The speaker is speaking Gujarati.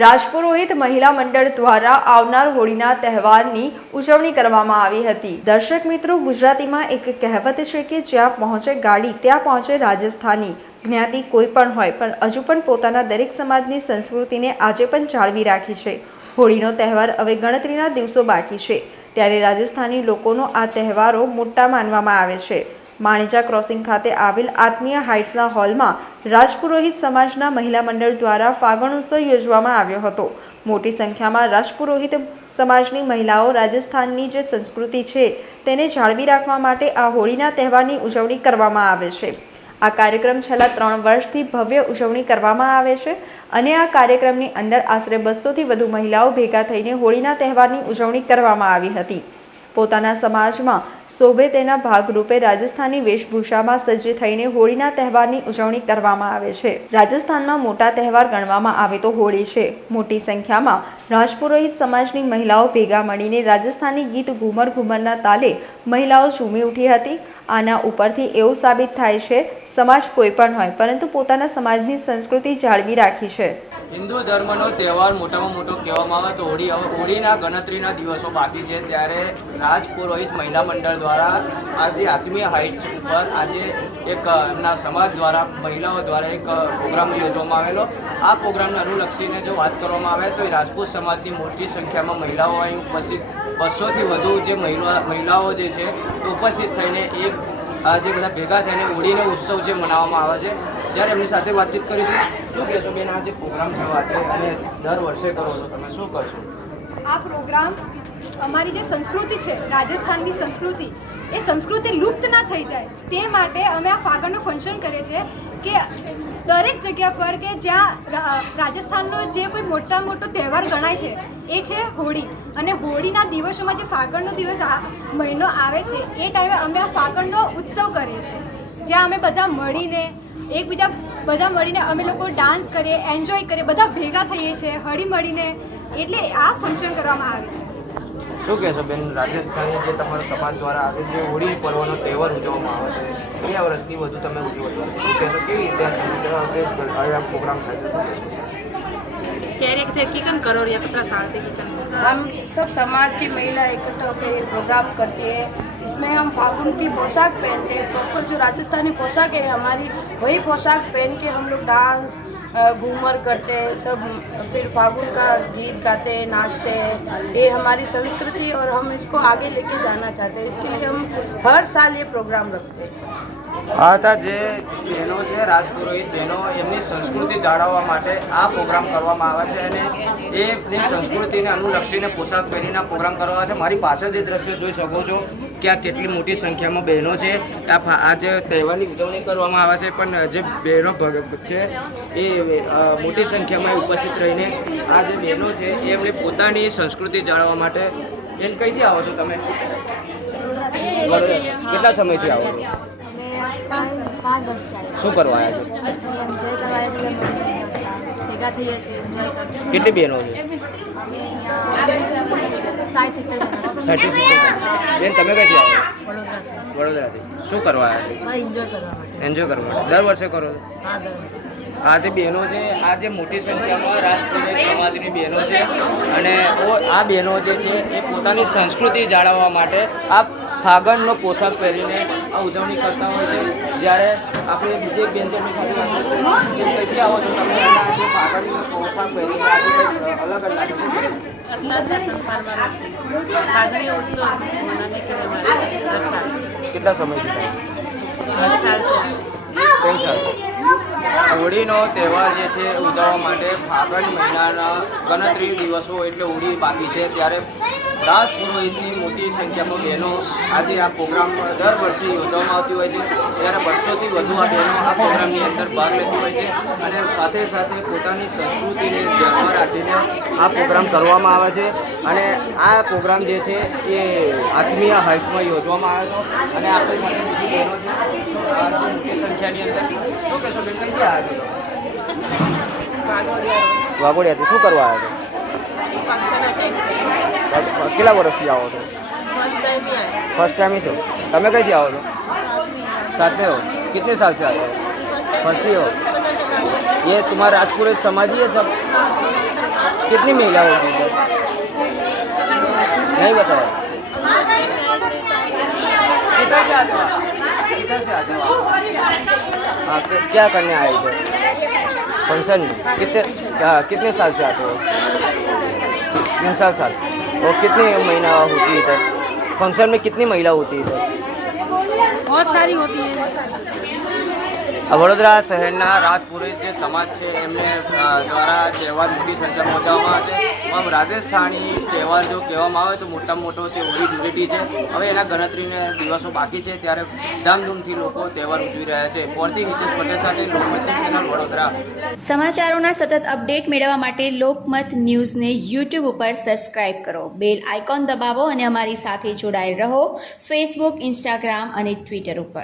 રાજપુરોહિત મહિલા મંડળ દ્વારા આવનાર હોળીના તહેવારની ઉજવણી કરવામાં આવી હતી. દર્શક મિત્રો, ગુજરાતીમાં એક કહેવત છે કે જ્યાં પહોંચે ગાડી, ત્યાં પહોંચે રાજસ્થાની. જ્ઞાતિ કોઈ પણ હોય, પણ હજુ પણ પોતાના દરેક સમાજની સંસ્કૃતિને આજે પણ જાળવી રાખી છે. હોળીનો તહેવાર હવે ગણતરીના દિવસો બાકી છે. ત્યારે રાજસ્થાની લોકોનો આ તહેવારો મોટા માનવામાં આવે છે. માણેજા ક્રોસિંગ ખાતે આવેલ આત્મીય હાઇટ્સના હોલમાં રાજપુરોહિત સમાજના મહિલા મંડળ દ્વારા ફાગણ ઉત્સવ યોજવામાં આવ્યો હતો. મોટી સંખ્યામાં રાજપુરોહિત સમાજની મહિલાઓ રાજસ્થાનની જે સંસ્કૃતિ છે તેને જાળવી રાખવા માટે આ હોળીના તહેવારની ઉજવણી કરવામાં આવે છે. આ કાર્યક્રમ છેલ્લા ત્રણ વર્ષથી ભવ્ય ઉજવણી કરવામાં આવે છે અને આ કાર્યક્રમની અંદર આશરે બસોથી વધુ મહિલાઓ ભેગા થઈને હોળીના તહેવારની ઉજવણી કરવામાં આવી હતી. પોતાના સમાજમાં શોભે તેના ભાગરૂપે રાજસ્થાની વેશભૂષામાં સજ્જ થઈને હોળીના તહેવારની ઉજવણી કરવામાં આવે છે. રાજસ્થાનમાં મોટા તહેવાર ગણવામાં આવે તો હોળી છે. મોટી સંખ્યામાં રાજપુરોહિત સમાજની મહિલાઓ ભેગા મળીને રાજસ્થાની ગીત ઘુમર ઘુમરના તાલે મહિલાઓ ઝૂમી ઉઠી હતી. આના ઉપરથી એવું સાબિત થાય છે સમાજ કોઈ પણ હોય, પરંતુ પોતાના સમાજની સંસ્કૃતિ જાળવી રાખી છે. હિન્દુ ધર્મનો તહેવાર મોટામાં મોટો કહેવામાં આવે તો હોળી. હવે હોળીના ગણતરીના દિવસો બાકી છે, ત્યારે રાજ પુરોહિત મહિલા મંડળ દ્વારા આજે આત્મીય હાઇટ્સ ઉપર આજે એક, એમના સમાજ દ્વારા, મહિલાઓ દ્વારા એક પ્રોગ્રામ યોજવામાં આવેલો. આ પ્રોગ્રામને અનુલક્ષીને જો વાત કરવામાં આવે તો રાજપૂત સમાજની મોટી સંખ્યામાં મહિલાઓ અહીં ઉપસ્થિત. બસોથી વધુ જે મહિલા, મહિલાઓ જે છે ઉપસ્થિત થઈને એક જે બધા ભેગા થઈને હોળીનો ઉત્સવ જે મનાવવામાં આવે છે, જ્યારે એમની સાથે વાતચીત કરીશું, શું કહેશો બેન, આ જે પ્રોગ્રામ થયો છે અને દર વર્ષે કરો છો તમે, શું કરશો? આ પ્રોગ્રામ અમારી જે સંસ્કૃતિ છે, રાજસ્થાનની સંસ્કૃતિ, એ સંસ્કૃતિ લુપ્ત ના થઈ જાય. તે માટે અમે આ ફાગણનું ફંક્શન કરીએ છીએ કે દરેક જગ્યા પર કે જ્યાં રાજસ્થાનનો જે કોઈ મોટા મોટો તહેવાર ગણાય છે એ છે હોળી. અને હોળીના દિવસોમાં જે ફાગણનો દિવસ આ મહિનો આવે છે, એ ટાઈમે અમે આ ફાગણનો ઉત્સવ કરીએ છીએ. જ્યાં અમે બધા મળીને, એકબીજા બધા મળીને અમે લોકો ડાન્સ કરીએ એન્જોય કરીએ, બધા ભેગા થઈએ છીએ હળી મળીને એટલે આ ફંક્શન કરવામાં આવે છે. શું કહેશો બેન, રાજસ્થાનની જે તમારા સમાજ દ્વારા આજે જે હોળી પર્વનો તહેવાર ઉજવવામાં આવે છે બે વર્ષથી વધુ તમે ઉજવો છો. શું કહેશો, કેવી રીતે પ્રોગ્રામ થાય છે? कह रहे थे किकन करो या कपड़ा दे किकन हम सब समाज की महिला इकट्ठा होकर ये प्रोग्राम करती है। इसमें हम फागुन की पोशाक पहनते हैं। प्रॉपर जो राजस्थानी पोशाक है, हमारी वही पोशाक पहन के हम लोग डांस घूमर करते हैं। सब फिर फागुन का गीत गाते हैं, नाचते हैं। ये हमारी संस्कृति और हम इसको आगे लेके जाना चाहते हैं। इसके लिए हम हर साल ये प्रोग्राम रखते हैं। આ હતા જે બહેનો છે રાજપુરોહિત બહેનો એમની સંસ્કૃતિ જાળવવા માટે આ પ્રોગ્રામ કરવામાં આવે છે અને એ એમની સંસ્કૃતિને અનુલક્ષીને પોશાક પહેરીને પ્રોગ્રામ કરવામાં આવે છે. મારી પાસે જે દ્રશ્યો જોઈ શકો છો કે આ કેટલી મોટી સંખ્યામાં બહેનો છે. આ જે તહેવારની ઉજવણી કરવામાં આવે છે પણ જે બહેનો ભગ- છે એ મોટી સંખ્યામાં ઉપસ્થિત રહીને આ જે બહેનો છે એ એમને પોતાની સંસ્કૃતિ જાળવવા માટે એમ કઈથી આવો છો તમે? કેટલા સમયથી આવો છો? શું કરવા આવ્યા છો? કેટલી બહેનો છે? સાઠ બેન તમે કઈથી આવો વડોદરાથી. શું કરવા આવ્યા છો? એન્જોય કરવા માટે. દર વર્ષે કરો છો? આ જે બહેનો છે આ જે મોટી સંખ્યામાં રાજપૂત સમાજની બહેનો છે અને આ બહેનો જે છે એ પોતાની સંસ્કૃતિ જાળવવા માટે આ ફાગણનો પોશાક પહેરીને આ ઉજવણી કરતા હોય છે. જ્યારે આપણે બીજે બેનજોની સાથે વાત કહીથી આવો છો તમે આજે પોશાક પહેરીને અલગ અલગ કેટલા સમયથી હોળીનો તહેવાર જે છે ઉજવવા માટે ફાગણ મહિનાના ગણતરી દિવસો એટલે હોળી બાકી છે. ત્યારે રાજપુરોહિતની મોટી સંખ્યામાં બહેનો આજે આ પ્રોગ્રામ દર વર્ષે યોજવામાં આવતી હોય છે. ત્યારે બસોથી વધુ આ બહેનો આ પ્રોગ્રામની અંદર ભાગ લેતી હોય છે અને સાથે સાથે પોતાની સંસ્કૃતિને ધ્યાનમાં રાખીને આ પ્રોગ્રામ કરવામાં આવે છે. અને આ પ્રોગ્રામ જે છે એ આત્મીય હાઈટ્સમાં યોજવામાં આવે છે. અને આપણે સાથે બીજી બહેનો સંખ્યાની અંદર શું કહેશો કઈ ગયા વાઘોડિયાથી. શું કરવા આવ્યા છો? કેટલા વર્ષથી આવો છો फर्स्ट टाइम ही आए फर्स्ट टाइम ही છો તમે કઈથી આવો છો साथ में हो कितने साल से आते हो फर्स्ट ही हो ये तुम्हारा राजपुर समाज ही है सब कितनी महिला होगी इधर नहीं बताया किधर से आते हो आप? किधर से आते हो आप? हाँ तो क्या करने आए इधर फंक्शन में कितने हाँ, कितने साल से आते हो तीन साल साल और कितनी महीना होती है इधर फंक्शन में कितनी महिला होती है इधर बहुत सारी होती है આ વડોદરા શહેરના રાજપુરોહિત જે સમાજ છે એમને અ, દ્વારા તહેવાર મોટી સંખ્યામાં ઉજવવામાં આવે છે આમ રાજસ્થાની તહેવાર જો કહેવામાં આવે તો મોટામાં મોટો તે હોળી ધૂળેટી છે. હવે એના ગણતરીને દિવસો બાકી છે ત્યારે ધામધૂમથી લોકો તહેવાર ઉજવી રહ્યા છે. પોરથી હિતેશ પટેલ સાથે લોકમત ચેનલ વડોદરા. સમાચારોના સતત અપડેટ મેળવવા માટે લોકમત ન્યૂઝને યુટ્યુબ ઉપર સબસ્ક્રાઇબ કરો. બેલ આઇકોન દબાવો અને અમારી સાથે જોડાયેલ રહો. ફેસબુક ઇન્સ્ટાગ્રામ અને ટ્વિટર ઉપર.